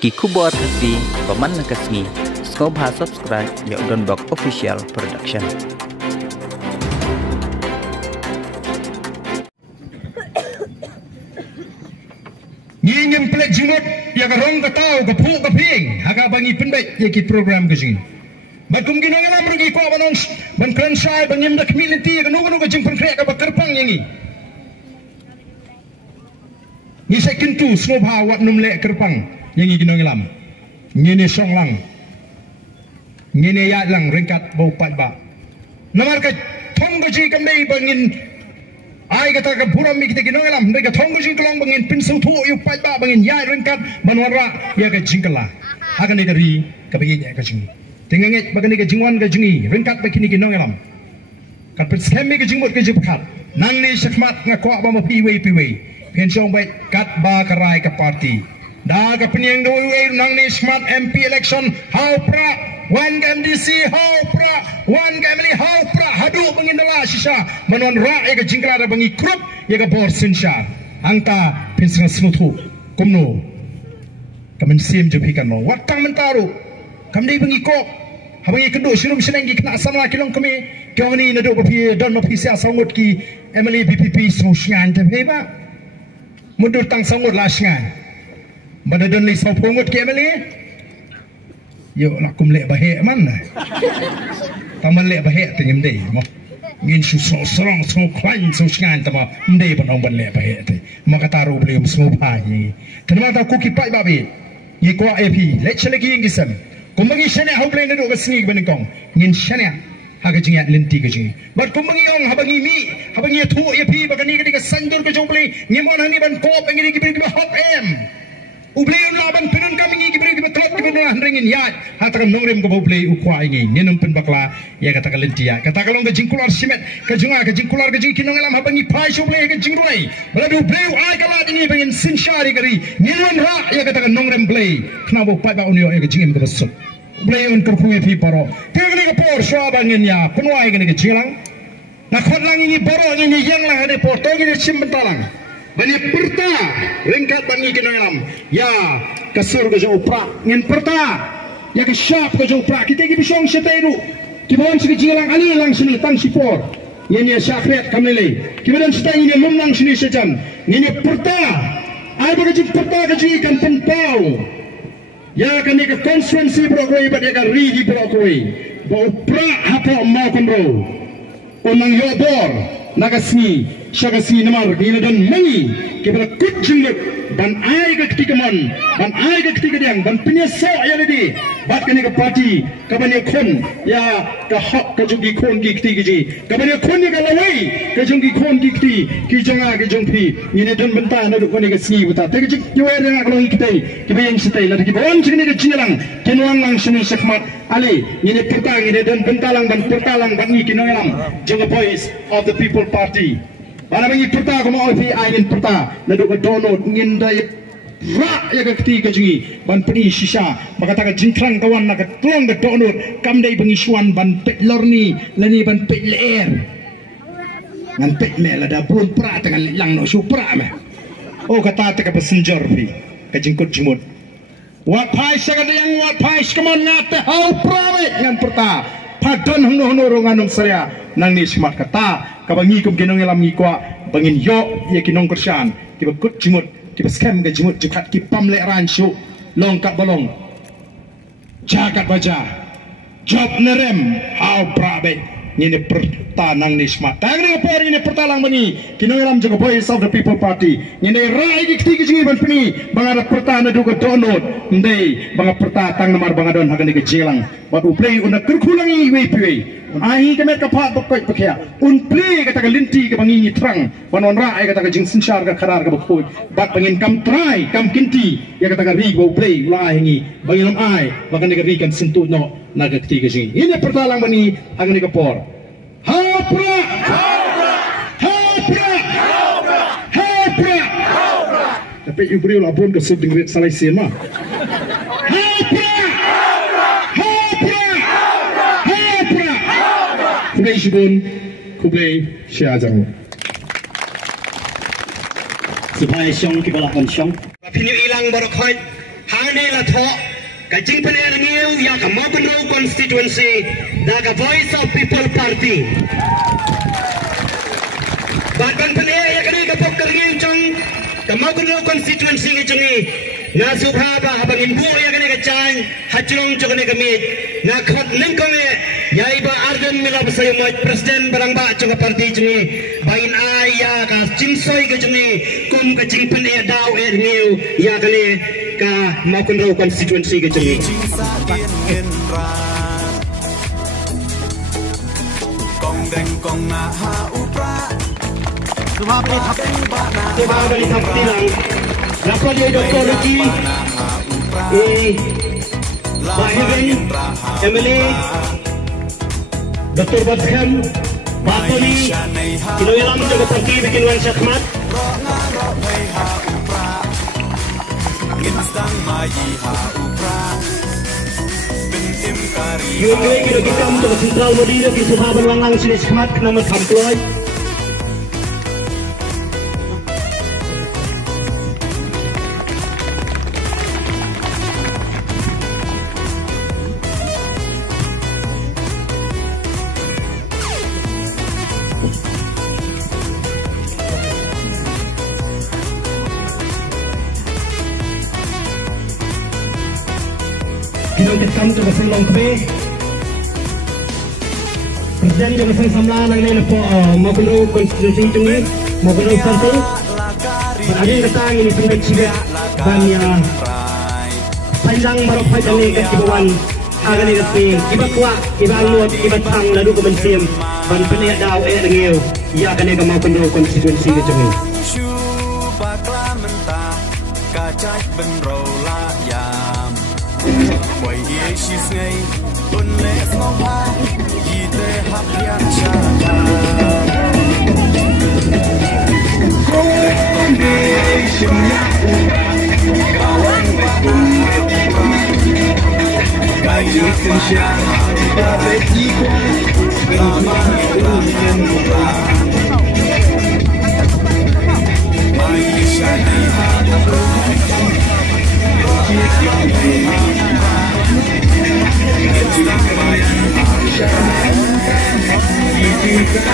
Ki kubuat hati paman nakasngi. Skobha subscribe ya Don Bok Official Production. Ngingin pelik jenggot ya karong katau kapuk kaping haga bangi penbaik ya ki program kajing. Bat kum ginong alam rugi ko banong ban kran sai bangim da community ya kanu kajing penkrek ka bakarpang yangi. Ni sekintu snobha wat numle kerpang yangi ginong alam. Ngene songlang. Ngene ya lang ringkat bau pat ba. Namar ka thong gaji kamdei bangin ai kata ka buram mi kita ginong alam ndai ka thong gaji kelong bangin pinsu thu yu pat ba bangin ya ringkat banwara ya ka jingkala. Haga ni dari ka bagi ya ka jing. Tinganget bagani ka jingwan ka jingi ringkat ba kini ginong alam. Kat pet scam mi ka jingmot ka jipkat. Nang ni syakmat ngakwa ba ma piwe. Pensong baik kat ba karai ke parti. Dah ke penyeng doi nang ni smart MP election how pra wan MDC how pra wan family how pra hadu bangindala sisa manon ra ya ke jingkala da bangi krup ya ke bor sinsha angka pensang snutu kumno kamen sim jupi kano watang mentaru kamdei bangi kok habangi kedo sirum senengi kena sama kilong kami kau ni nado bapi don bapi sia sangut ki MLA BPP sosyan te ba mundur tang sangut lasngan badadon ni sau pongot ke MLA yo nak kum lek bahek mana taman lek bahek tenyem dei mo ngin su so serong so kwan so sngan tama ndei panong ban lek bahek te maka taru beliau semua pai kenapa tahu kuki pai babi ye ko AP lek cheleki ngisam kumagi shane hau blai nado gasni benengkong ngin shane haga jingat lenti ke jingi bat kumangi ong habangi mi habangi thu AP bagani ke sandur ke jomble ngimon hani ban kop ngini ki beri hop em Ublay laban pinun kami ngi kibri kibetot kibunah ringin yat hatakan nongrim ko ublay ukwa ingi ninum pin bakla ya kata kalentia kata kalong ke jingkular simet ke junga ke jingkular ke jingkinong alam habangi pai ublay ke jingrunai baladu ublay ai kala ini bangin sinshari kari ninum ra ya kata nongrim blay kenapa pai ba unio ya ke jingim ke besut ublay on kerkuwe pi paro tigni ke por swa bangin ya penwai ke jilang nak khotlang ini baro ini yang lah ade por togi de simbentalang banyak perta ringkat bangi kinolam ya kasur ke jauh pra ngin perta ya ke syap ke jauh pra kita gibi song seteru kibon sigi jilang ali lang sini tang sipor ini syakret kamile kibadan setang ini lumlang sini sejam ini perta ai bagaji perta ke kan pentau ya kan ke konstituensi brokoi pada kan rigi brokoi bau pra apa mau kembro onang yobor nagasni syagasi namar gila dan mengi kibra kucing dan ai ke ketika mon dan ai ke ketika diang dan penyesal ya ledi bat kini ke parti kabani khon ya ke hak ke jungi khon ki ketika ji kabani khon ni kalawai ke jungi khon ki keti ki jonga ke jongpi ini dan bentah na duk ni ke si buta te ke juwer na kalau kita kibe yang setai la ki bon sini ke jilang kinwang lang sini sekmat ali ini pertang ini dan bentalang dan pertalang bangi kinolam jonga voice of the people party Bana bangi perta ko mo fi ayin perta na do dono ngin dai ra ya ka ketiga jungi ban peni sisa maka ta jingkrang kawan na ka tlong de dono kam dai bangi suan ban pet lorni lani ban pet ler ngan pet me la da bun pra ta lang no su pra me o kata ta ka passenger fi ka jingkut jimut wat pai sa yang wat pai kamon ngate hau pra me ngan perta padon hono ronganung saya nang ni smart kata kabangi kum kinong alam ni kwa bangin yo ye kinong kersan kiba kut jimut kiba scam ke jimut jekat ki pamle ranshu long kat bolong jagat baja job nerem how brabe ni perta nang ni smart tang ni por ni perta lang bani kinong alam jago voice of the people party ni rai di ketiga jingi ban peni bangada perta na duga donut ndai banga perta tang namar bangadon hagan ke jilang bat uplay una kurkulangi we ai ke mereka pat pokoi pakai play kata linti ke bangi terang banon ra ai kata jing sinshar ke karar ke bokoi bat bangin kam try kam kinti ya kata ri go play la hingi bangin ai bagan ke ri kan sentuh no naga ketiga jing ini pertalang bani agan ke por hapra tapi ibril abon ke suding rit salai sema Kublai Shibun, Kublai Syazang. Supaya syong kibalakan syong. Pinyo ilang barokoy Hane la tho ka jingpen ngiu ya ka Maupun Rau constituency da ka Voice of People Party. Bahkan pene ya kani ka pok ngiu chang ka Maupun Rau constituency ke chungi na subha ba habang imbu ya kani ka chan hachurong chokane kami na khot lingkong ya iba Arden mila basay mo president barang ba chunga party chungi bain aya ka chimsoy ke chungi kum ka jingpen ya daw ngiu ya kani ka Maupun Rau constituency ke chungi. Subha bali thapti lang Lakon ni Dr. Lucky Bahirin Emily Dr. Badkham Batoni Kinoyalam jaga parti bikin wan syakmat Yunwe kino kikam jaga sentral modina Kino subhaban wanglang sini syakmat Kenama kamploy Kino kitam jaga senglong kebe Presiden jaga seng samla nang nai lepo Maupun Rau konstitusi tungi Maupun Rau Sartu Beragin ketang ini pendet sigat Dan ya Panjang barok panjang ni kat kibawan Agan ni kati Iba kuat, iba angut, iba tang Lalu ke mensim Ban penek daw dengiu Ya kani ke Maupun Rau konstitusi ke tungi Kacak benrau layam Wai Yesus ngay Unle sopa Yite hapian syaka Kondisi nyaku Kawan panah Kayu kensyaka Babet jika Lama ilahkan murah Maisha dihadapan Kita